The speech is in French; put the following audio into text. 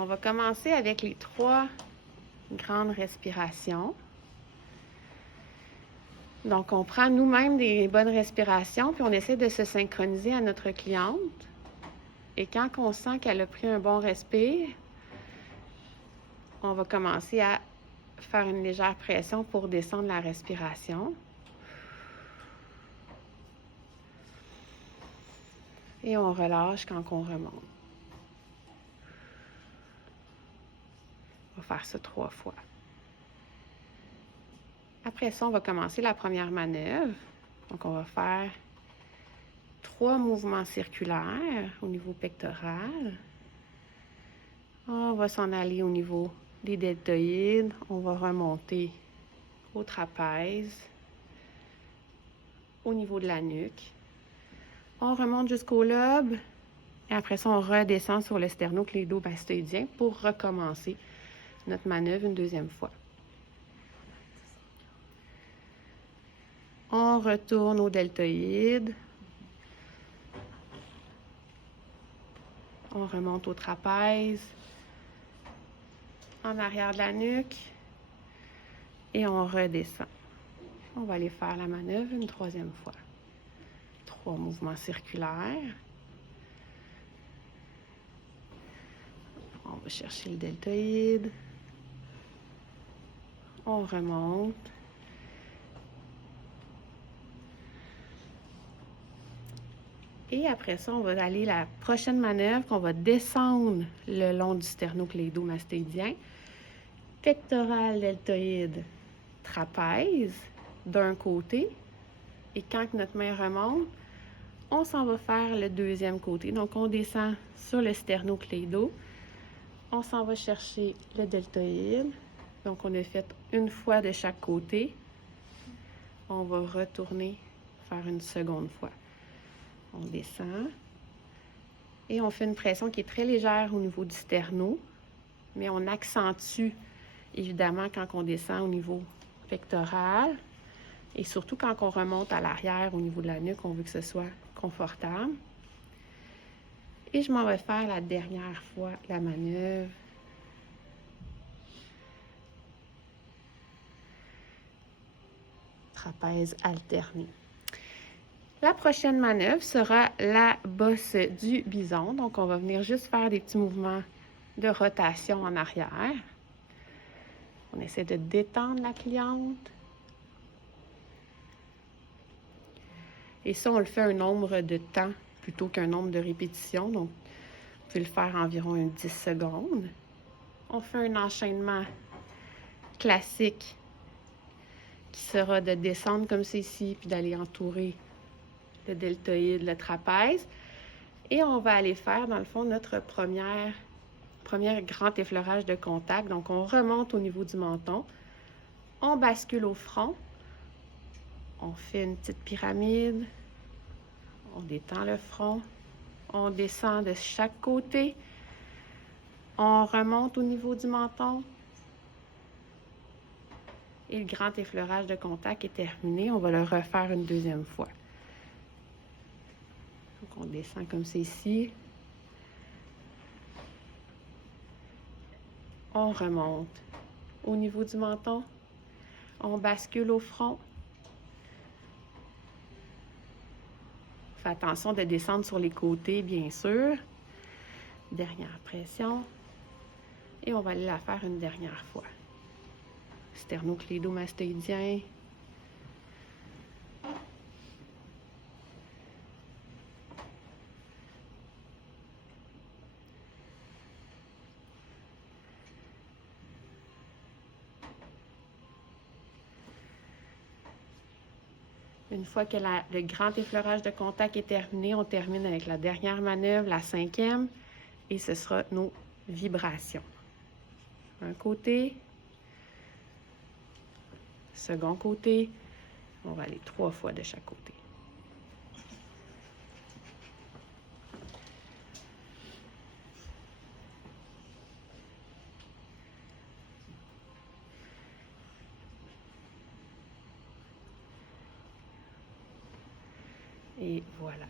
On va commencer avec les 3 grandes respirations. Donc, on prend nous-mêmes des bonnes respirations, puis on essaie de se synchroniser à notre cliente. Et quand on sent qu'elle a pris un bon respire, on va commencer à faire une légère pression pour descendre la respiration. Et on relâche quand on remonte. On va faire ça 3 fois. Après ça, on va commencer la première manœuvre. Donc, on va faire 3 mouvements circulaires au niveau pectoral. On va s'en aller au niveau des deltoïdes. On va remonter au trapèze, au niveau de la nuque. On remonte jusqu'au lobe. Et après ça, on redescend sur le sternoclédo-mastoïdien pour recommencer notre manœuvre une deuxième fois. On retourne au deltoïde. On remonte au trapèze, en arrière de la nuque, et on redescend. On va aller faire la manœuvre une troisième fois. 3 mouvements circulaires. On va chercher le deltoïde. On remonte. Et après ça, on va aller la prochaine manœuvre qu'on va descendre le long du sternoclédo-mastoïdien. Pectoral, deltoïde, trapèze d'un côté. Et quand notre main remonte, on s'en va faire le deuxième côté. Donc, on descend sur le sternoclédo. On s'en va chercher le deltoïde. Donc, on a fait une fois de chaque côté. On va retourner faire une seconde fois. On descend. Et on fait une pression qui est très légère au niveau du sterno. Mais on accentue, évidemment, quand on descend au niveau pectoral. Et surtout quand on remonte à l'arrière au niveau de la nuque, on veut que ce soit confortable. Et je m'en vais faire la dernière fois la manœuvre. Trapèze alterné. La prochaine manœuvre sera la bosse du bison. Donc, on va venir juste faire des petits mouvements de rotation en arrière. On essaie de détendre la cliente. Et ça, on le fait un nombre de temps plutôt qu'un nombre de répétitions. Donc, vous pouvez le faire environ 10 secondes. On fait un enchaînement classique qui sera de descendre comme c'est ici, puis d'aller entourer le deltoïde, le trapèze. Et on va aller faire, dans le fond, notre premier grand effleurage de contact. Donc, on remonte au niveau du menton. On bascule au front. On fait une petite pyramide. On détend le front. On descend de chaque côté. On remonte au niveau du menton. Et le grand effleurage de contact est terminé. On va le refaire une deuxième fois. Donc, on descend comme c'est ici. On remonte au niveau du menton. On bascule au front. Fais attention de descendre sur les côtés, bien sûr. Dernière pression. Et on va aller la faire une dernière fois. Sternoclédo-mastoïdien. Une fois que le grand effleurage de contact est terminé, on termine avec la dernière manœuvre, la 5e, et ce sera nos vibrations. Un côté, second côté, on va aller 3 fois de chaque côté. Et voilà.